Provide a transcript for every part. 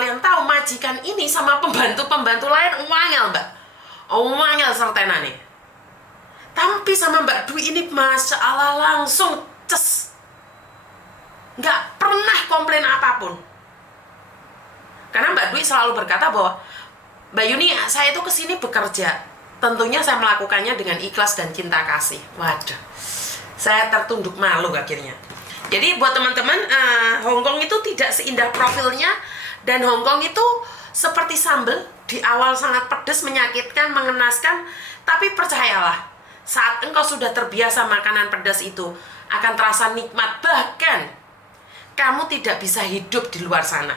kalian tahu, majikan ini sama pembantu-pembantu lain wangel, Mbak. Wangel sertenane. Tapi sama Mbak Dwi ini Masya Allah langsung ces. Nggak pernah komplain apapun. Karena Mbak Dwi selalu berkata bahwa, Mbak Yuni, saya itu kesini bekerja. Tentunya saya melakukannya dengan ikhlas dan cinta kasih. Waduh, saya tertunduk malu akhirnya. Jadi buat teman-teman, Hongkong itu tidak seindah profilnya. Dan Hongkong itu seperti sambal, di awal sangat pedas, menyakitkan, mengenaskan. Tapi percayalah, saat engkau sudah terbiasa makanan pedas itu, akan terasa nikmat. Bahkan, kamu tidak bisa hidup di luar sana.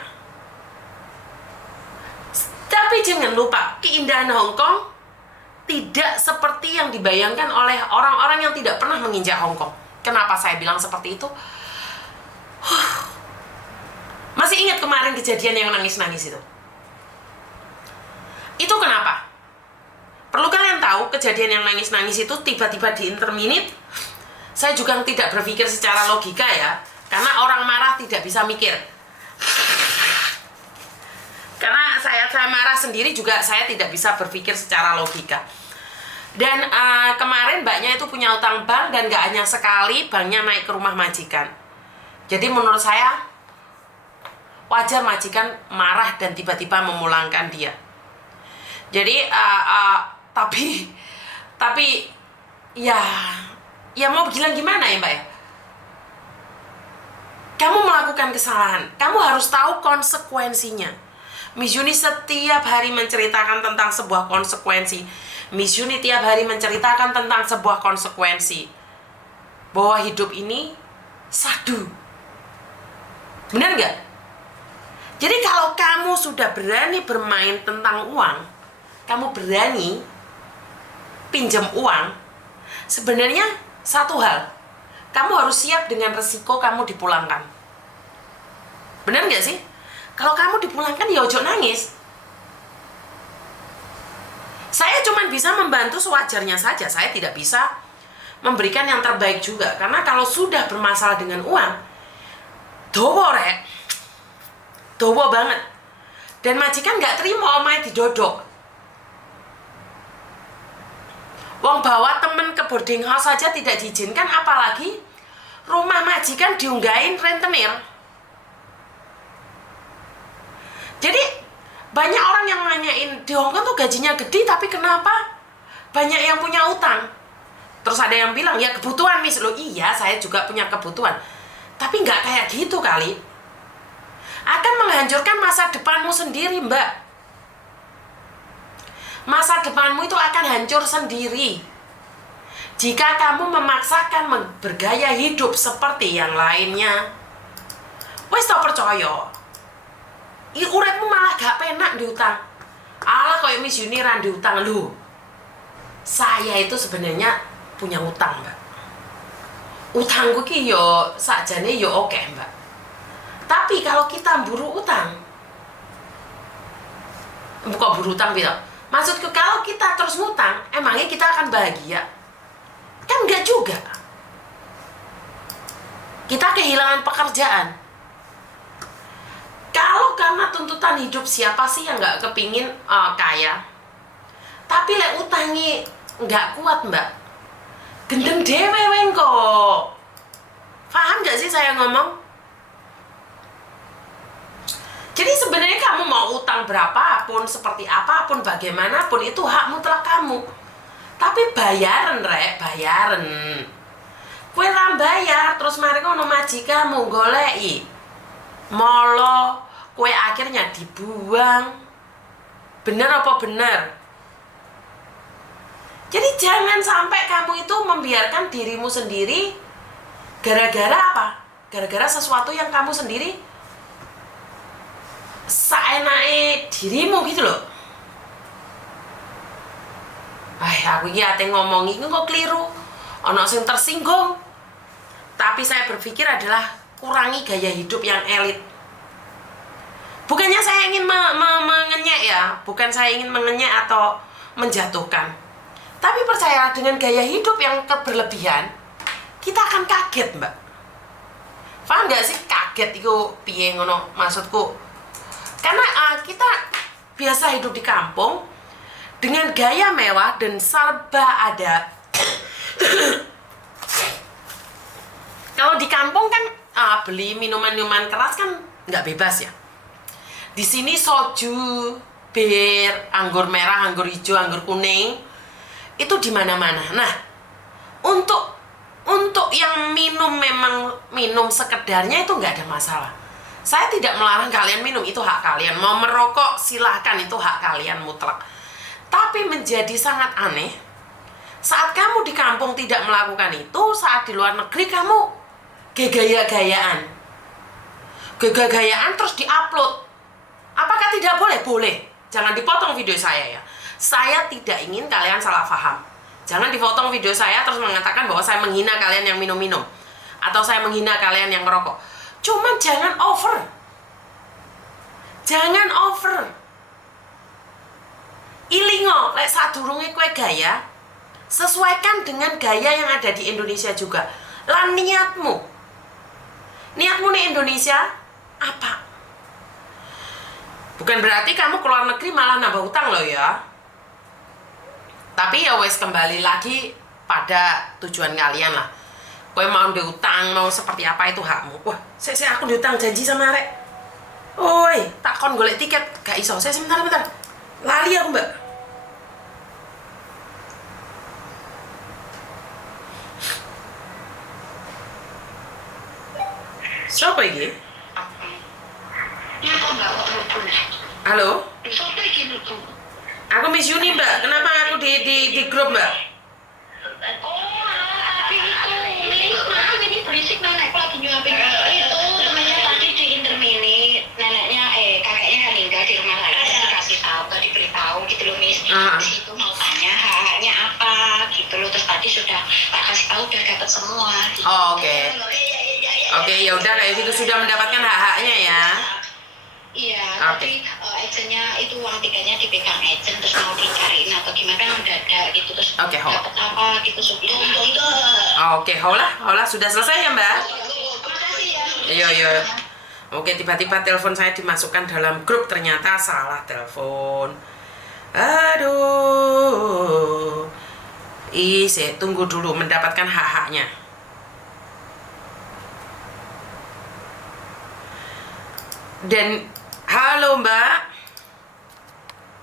Tapi jangan lupa, keindahan Hongkong tidak seperti yang dibayangkan oleh orang-orang yang tidak pernah menginjak Hongkong. Kenapa saya bilang seperti itu? Masih ingat kemarin kejadian yang nangis-nangis itu? Itu kenapa? Perlu kalian tahu, kejadian yang nangis-nangis itu tiba-tiba di interminute. Saya juga tidak berpikir secara logika ya, karena orang marah tidak bisa mikir. Karena saya marah sendiri juga saya tidak bisa berpikir secara logika. Dan kemarin mbaknya itu punya utang bank, dan gak hanya sekali banknya naik ke rumah majikan. Jadi menurut saya wajar majikan marah dan tiba-tiba memulangkan dia. Jadi tapi ya mau bilang gimana ya Mbak ya? Kamu melakukan kesalahan, kamu harus tahu konsekuensinya. Miss Yuni setiap hari menceritakan tentang sebuah konsekuensi. Miss Yuni tiap hari menceritakan tentang sebuah konsekuensi. Bahwa hidup ini sadu. Benar nggak? Jadi kalau kamu sudah berani bermain tentang uang, kamu berani pinjam uang, sebenarnya satu hal, kamu harus siap dengan resiko kamu dipulangkan. Benar nggak sih? Kalau kamu dipulangkan ya ojo nangis. Saya cuma bisa membantu sewajarnya saja. Saya tidak bisa memberikan yang terbaik juga. Karena kalau sudah bermasalah dengan uang, dowo rek, dowo banget. Dan majikan nggak terima omae didodok. Wong bawa temen ke boarding house saja tidak diizinkan, apalagi rumah majikan diunggahin rentenir. Jadi banyak orang yang nanyain, di Hongkong tuh gajinya gede tapi kenapa banyak yang punya utang? Terus ada yang bilang, ya kebutuhan Miss. Loh iya, saya juga punya kebutuhan. Tapi nggak kayak gitu kali. Akan menghancurkan masa depanmu sendiri, Mbak. Masa depanmu itu akan hancur sendiri jika kamu memaksakan bergaya hidup seperti yang lainnya. Wes tau percaya, uripmu malah gak penak diutang. Alah koyo Miss Yuni ra diutang lu. Saya itu sebenarnya punya utang, Mbak. Utangku ki yo sakjane yo oke, Mbak. Tapi kalau kita buru utang, bukan buru utang gitu. Maksudku kalau kita terus ngutang, emangnya kita akan bahagia? Kan enggak juga. Kita kehilangan pekerjaan. Kalau karena tuntutan hidup, siapa sih yang nggak kepingin kaya? Tapi lek utangi nggak kuat, Mbak, gendeng dewe kok. Paham nggak sih saya ngomong? Jadi sebenarnya kamu mau utang berapapun, seperti apapun, bagaimanapun, itu hak mutlak kamu. Tapi bayaran, rek, bayaran. Kue ram bayar, terus mari ngono majikanmu goleki. Molo, kue akhirnya dibuang. Bener apa bener? Jadi jangan sampai kamu itu membiarkan dirimu sendiri gara-gara apa? Gara-gara sesuatu yang kamu sendiri saenake dirimu gitu loh. Aku iki ate ngomong iki kok keliru. Ono sing tersinggung. Tapi saya berpikir adalah kurangi gaya hidup yang elit. Bukannya saya ingin mengenyek ya, bukan saya ingin mengenyek atau menjatuhkan. Tapi percayalah, dengan gaya hidup yang berlebihan, kita akan kaget, Mbak. Paham gak sih kaget itu piye ngono maksudku? Karena kita biasa hidup di kampung dengan gaya mewah dan serba ada. Kalau di kampung kan beli minuman-minuman keras kan nggak bebas ya. Di sini soju, bir, anggur merah, anggur hijau, anggur kuning itu di mana-mana. Nah, untuk yang minum memang minum sekedarnya itu nggak ada masalah. Saya tidak melarang kalian minum, itu hak kalian. Mau merokok silahkan, itu hak kalian mutlak. Tapi menjadi sangat aneh saat kamu di kampung tidak melakukan itu, saat di luar negeri kamu gaya-gayaan terus diupload. Apakah tidak boleh? Boleh. Jangan dipotong video saya ya. Saya tidak ingin kalian salah paham. Jangan dipotong video saya terus mengatakan bahwa saya menghina kalian yang minum-minum atau saya menghina kalian yang merokok. Cuman jangan over. Jangan over. Ilingo, lek sadurunge kowe gaya, sesuaikan dengan gaya yang ada di Indonesia juga. Lan niatmu di Indonesia apa? Bukan berarti kamu keluar negeri malah nambah utang loh ya. Tapi ya wes, kembali lagi pada tujuan kalian lah. Kowe mau diutang, mau seperti apa itu hakmu. Wah, saya aku diutang janji sama Rek. Oi, tak kon golek tiket, gak iso. Saya sebentar. Lali aku, Mbak. Siapa ini? Halo? Aku Miss Yuni, Mbak. Kenapa aku di grup, Mbak? Tapi itu maaf ini berisik nenekku lagi nyuapin itu namanya tadi di intermini neneknya kakeknya kan tinggal di rumah saya dikasih tahu diberitahu gitu loh Miss. Di situ mau tanya haknya apa gitu loh, terus tadi sudah tak kasih tahu udah dapat semua gitu. Oh, oke. Oke, ya udah kayak gitu sudah mendapatkan hak-haknya ya. Iya, tapi agentnya itu uang tiketnya dipegang agent terus mau dicariin atau gimana kan mendadak gitu terus dapat apa gitu sudah. Oke, hola sudah selesai ya Mbak? Makasih ya. Iya. Oke, tiba-tiba telepon saya dimasukkan dalam grup, ternyata salah telepon. Aduh. Saya tunggu dulu mendapatkan hak-haknya. Dan halo Mbak.